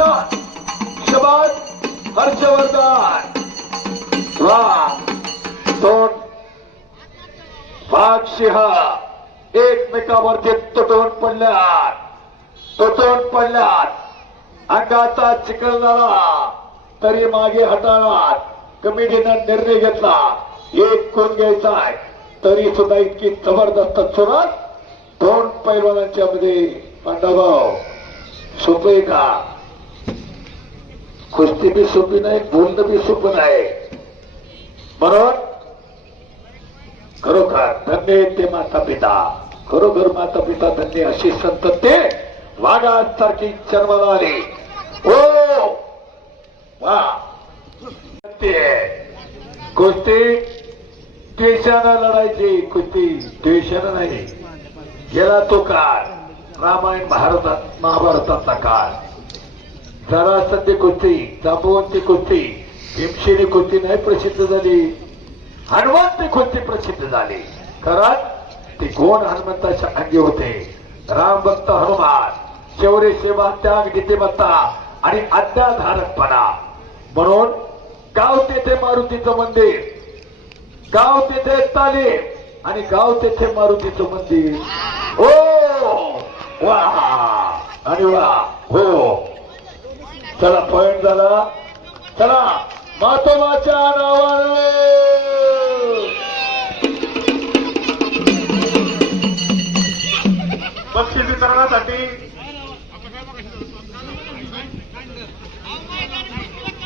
अध्यक्षा शबाद हर्षवर्धन। वा दोन भागशिहा एकमेकावरती तुटवून पडल्यात तुटवून पडल्यात. अंगाचा चिखल झाला तरी मागे हटाळात. कमिटीनं निर्णय घेतला एक कोण घ्यायचा आहे तरी सुद्धा इतकी जबरदस्त चुरत दोन पैलवानांच्या मध्ये पांडवभाव सोपे का? कुस्ती बी सोपी नाही बोलणं बी सोपं नाही. म्हणून खरोखर धन्य ते माता पिता खरोखर माता पिता धन्य अशी संतते वाघासारखी जन्माला आली हो! ओ वा! कुस्ती द्वेषानं लढायची कुस्ती द्वेषानं नाही. गेला तो काळ. रामायण भारतात महाभारतातला काळ. जरासंधी कुस्ती जांबवंती कुस्ती भीमशेनी कुस्ती नाही प्रसिद्ध झाली. हनुमंती कुस्ती प्रसिद्ध झाली. कारण ते गुण हनुमंताच्या अंगी होते. राम भक्त हनुमान शौर्य सेवा त्याग नीतिमत्ता आणि अत्याधारकपणा म्हणून गाव तेथे मारुतीचं मंदिर गाव तेथे तालीम आणि गाव तेथे मारुतीचं मंदिर. ओ वा! आणि वा! हो! चला पॉइंट झाला. चला मातोबाच्या नावाने. बक्षीस वितरणासाठी